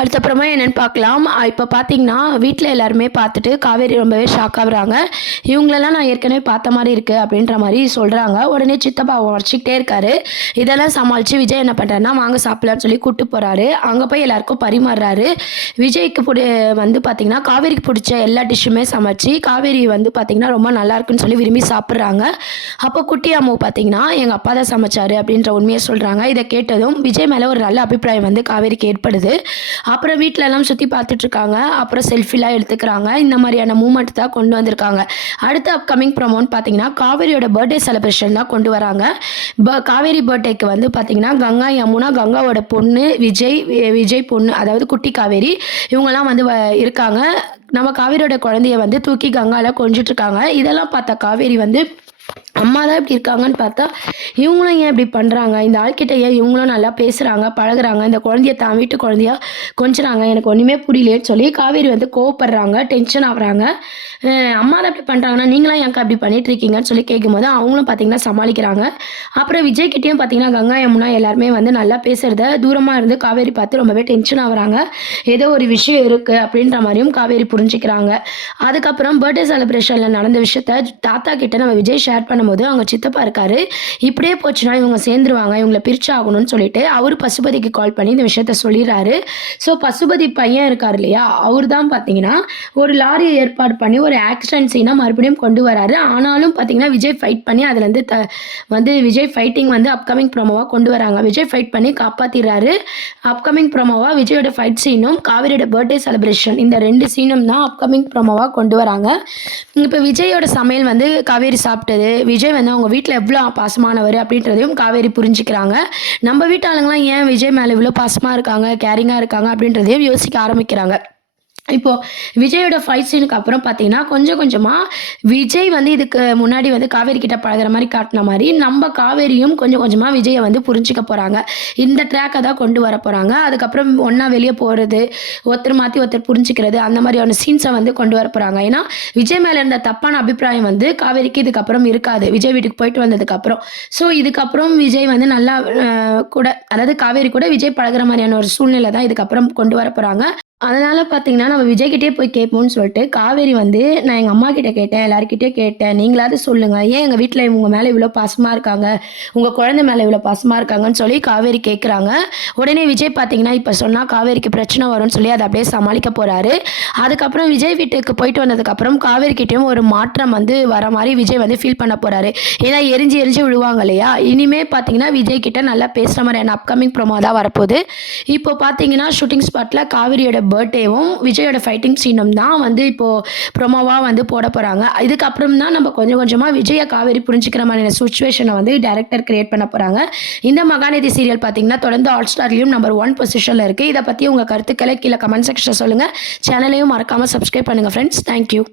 அதுக்கப்புறமா என்னென்னு பார்க்கலாம். இப்போ பார்த்தீங்கன்னா வீட்டில் எல்லாருமே பார்த்துட்டு காவேரி ரொம்பவே ஷாக் ஆகுறாங்க. இவங்களெல்லாம் நான் ஏற்கனவே பார்த்த மாதிரி இருக்குது அப்படின்ற மாதிரி சொல்கிறாங்க. உடனே சித்தப்பா உடச்சிக்கிட்டே இருக்காரு. இதெல்லாம் சமாளித்து விஜய் என்ன பண்ணுறாருன்னா வாங்க சாப்பிடலான்னு சொல்லி கூப்பிட்டு போகிறாரு. அங்கே போய் எல்லாருக்கும் பரிமாறுறாரு. விஜய்க்கு வந்து பார்த்தீங்கன்னா காவேரிக்கு பிடிச்ச எல்லா டிஷ்ஷுமே சமைச்சு காவேரி வந்து பார்த்தீங்கன்னா ரொம்ப நல்லா இருக்குன்னு சொல்லி விரும்பி சாப்பிட்றாங்க. அப்போ குட்டி அம்மு பார்த்தீங்கன்னா எங்கள் அப்பா தான் சமைச்சாரு அப்படின்ற உண்மையை சொல்கிறாங்க. இதை கேட்டதும் விஜய் மேலே ஒரு நல்ல அபிப்பிராயம் வந்து காவேரிக்கு ஏற்படுது. அப்புறம் வீட்டில எல்லாம் சுற்றி பார்த்துட்ருக்காங்க. அப்புறம் செல்ஃபிலாம் எடுத்துக்கிறாங்க. இந்த மாதிரியான மூமெண்ட் தான் கொண்டு வந்திருக்காங்க. அடுத்த அப்கமிங் ப்ரோமோன்னு பார்த்தீங்கன்னா காவேரியோட பர்த்டே செலிப்ரேஷன் தான் கொண்டு வராங்க. காவேரி பர்த்டேக்கு வந்து பார்த்தீங்கன்னா கங்கா யமுனா, கங்காவோட பொண்ணு விஜய் பொண்ணு அதாவது குட்டி காவேரி இவங்கெல்லாம் வந்து இருக்காங்க. நம்ம காவேரியோட குழந்தைய வந்து தூக்கி கங்கால கொஞ்சிட்டு இருக்காங்க. இதெல்லாம் பார்த்தா காவேரி வந்து அம்மா தான் இப்படி இருக்காங்கன்னு பார்த்தா இவங்களும் ஏன் இப்படி பண்ணுறாங்க, இந்த ஆள்கிட்ட ஏன் இவங்களும் நல்லா பேசுகிறாங்க பழகுறாங்க, இந்த குழந்தைய தான் வீட்டு குழந்தையா கொஞ்சிறாங்க, எனக்கு ஒன்றுமே புரியலேன்னு சொல்லி காவேரி வந்து கோவப்படுறாங்க, டென்ஷன் ஆகுறாங்க. அம்மா தான் இப்படி பண்ணுறாங்கன்னா நீங்களாம் ஏன் அப்படி பண்ணிட்டு இருக்கீங்கன்னு சொல்லி கேட்கும்போது அவங்களும் பார்த்தீங்கன்னா சமாளிக்கிறாங்க. அப்புறம் விஜய்கிட்டையும் பார்த்தீங்கன்னா கங்கா யமுனா எல்லாருமே வந்து நல்லா பேசுகிறத தூரமாக இருந்து காவேரி பார்த்து ரொம்பவே டென்ஷன் ஆகுறாங்க. ஏதோ ஒரு விஷயம் இருக்குது அப்படின்ற மாதிரியும் காவேரி புரிஞ்சுக்கிறாங்க. அதுக்கப்புறம் பர்த்டே செலிப்ரேஷனில் நடந்த விஷயத்த தாத்தா கிட்ட நம்ம விஜய் ஷேர் பண்ணும்போது அவங்க சித்தப்பா இருக்காரு. இப்படியே போச்சுன்னா இவங்க சேர்ந்துருவாங்க, இவங்களை பிரிச்சு ஆகணும்னு சொல்லிட்டு அவர் பசுபதிக்கு கால் பண்ணி இந்த விஷயத்த சொல்லிடுறாரு. ஸோ பசுபதி பையன் இருக்கார் இல்லையா, அவர் தான் பார்த்தீங்கன்னா ஒரு லாரியை ஏற்பாடு பண்ணி ஒரு ஆக்சிடென்ட் சீனை மறுபடியும் கொண்டு வராரு. ஆனாலும் பார்த்தீங்கன்னா விஜய் ஃபைட் பண்ணி அதுலேருந்து வந்து விஜய் ஃபைட்டிங் வந்து அப்கமிங் ப்ரோமோவாக கொண்டு வராங்க. விஜய் ஃபைட் பண்ணி காப்பாற்றிடுறாரு. அப்கமிங் ப்ரோமோவாக விஜயோட ஃபைட் சீனும் காவேரியோட பர்த்டே செலிப்ரேஷன் இந்த 2 சீனும் தான் அப்கமிங் ப்ரோமோவாக கொண்டு வராங்க. இப்போ விஜயோட சமையல் வந்து காவேரி சாப்பிட்டது, விஜய் வந்து அவங்க வீட்டில் எவ்வளோ பாசமானவர் அப்படின்றதையும் காவேரி புரிஞ்சுக்கிறாங்க. நம்ம வீட்டு ஆளுங்களாம் ஏன் விஜய் மேலே இவ்வளோ பாசமாக இருக்காங்க, கேரிங்காக இருக்காங்க அப்படின்றதையும் யோசிக்க ஆரம்பிக்கிறாங்க. இப்போது விஜயோட ஃபைட் சீனுக்கு அப்புறம் பார்த்தீங்கன்னா கொஞ்சம் கொஞ்சமாக விஜய் வந்து இதுக்கு முன்னாடி வந்து காவேரி கிட்ட பழகிற மாதிரி காட்டின மாதிரி நம்ம காவேரியும் கொஞ்சம் கொஞ்சமாக விஜயை வந்து புரிஞ்சிக்க போகிறாங்க. இந்த ட்ராக்கை தான் கொண்டு வர போகிறாங்க. அதுக்கப்புறம் ஒன்றா வெளியே போகிறது, ஒருத்தர் மாற்றி ஒருத்தர் புரிஞ்சிக்கிறது, அந்த மாதிரியான சீன்ஸை வந்து கொண்டு வர போகிறாங்க. ஏன்னா விஜய் மேலே இருந்த தப்பான அபிப்பிராயம் வந்து காவேரிக்கு இதுக்கப்புறம் இருக்காது விஜய் வீட்டுக்கு போயிட்டு வந்ததுக்கப்புறம். ஸோ இதுக்கப்புறம் விஜய் வந்து நல்லா கூட அதாவது காவேரி கூட விஜய் பழகிற மாதிரியான ஒரு சூழ்நிலை தான் இதுக்கப்புறம் கொண்டு வர போகிறாங்க. அதனால் பார்த்தீங்கன்னா நம்ம விஜய்கிட்டே போய் கேட்போம்னு சொல்லிட்டு காவேரி வந்து நான் எங்கள் அம்மா கிட்ட கேட்டேன், எல்லாருக்கிட்டே கேட்டேன், நீங்களாவது சொல்லுங்கள் ஏன் எங்கள் வீட்டில் இவங்க மேலே இவ்வளோ பாசமாக இருக்காங்க, உங்கள் குழந்தை மேலே இவ்வளோ பாசமாக இருக்காங்கன்னு சொல்லி காவேரி கேட்குறாங்க. உடனே விஜய் பார்த்தீங்கன்னா இப்போ சொன்னால் காவேரிக்கு பிரச்சனை வரும்னு சொல்லி அதை அப்படியே சமாளிக்க போகிறாரு. அதுக்கப்புறம் விஜய் வீட்டுக்கு போயிட்டு வந்ததுக்கப்புறம் காவேரிக்கிட்டையும் ஒரு மாற்றம் வந்து வர மாதிரி விஜய் வந்து ஃபீல் பண்ண போகிறாரு. ஏன்னா எரிஞ்சு விழுவாங்க இல்லையா, இனிமேல் பார்த்தீங்கன்னா விஜய் கிட்ட நல்லா பேசுகிற மாதிரியான அப்கமிங் ப்ரோமோ தான் வரப்போகுது. இப்போ பார்த்தீங்கன்னா ஷூட்டிங் ஸ்பாட்டில் காவேரியோட பர்த்டேவும் விஜயோட ஃபைட்டிங் சீனும் தான் வந்து இப்போது ப்ரொமோவாக வந்து போட போகிறாங்க. இதுக்கப்புறம் தான் நம்ம கொஞ்சம் கொஞ்சமாக விஜயை காவேரி புரிஞ்சுக்கிற மாதிரியான சுச்சுவேஷனை வந்து டைரக்டர் கிரியேட் பண்ண போகிறாங்க. இந்த மகாநதி சீரியல் பார்த்தீங்கன்னா தொடர்ந்து ஹாட் ஸ்டார்லையும் நம்பர் 1 பொசிஷனில் இருக்குது. இதை பற்றி உங்கள் கருத்துக்களை கீழே கமெண்ட் செக்ஷனில் சொல்லுங்கள். சேனலையும் மறக்காமல் சப்ஸ்கிரைப் பண்ணுங்கள் ஃப்ரெண்ட்ஸ். தேங்க்யூ.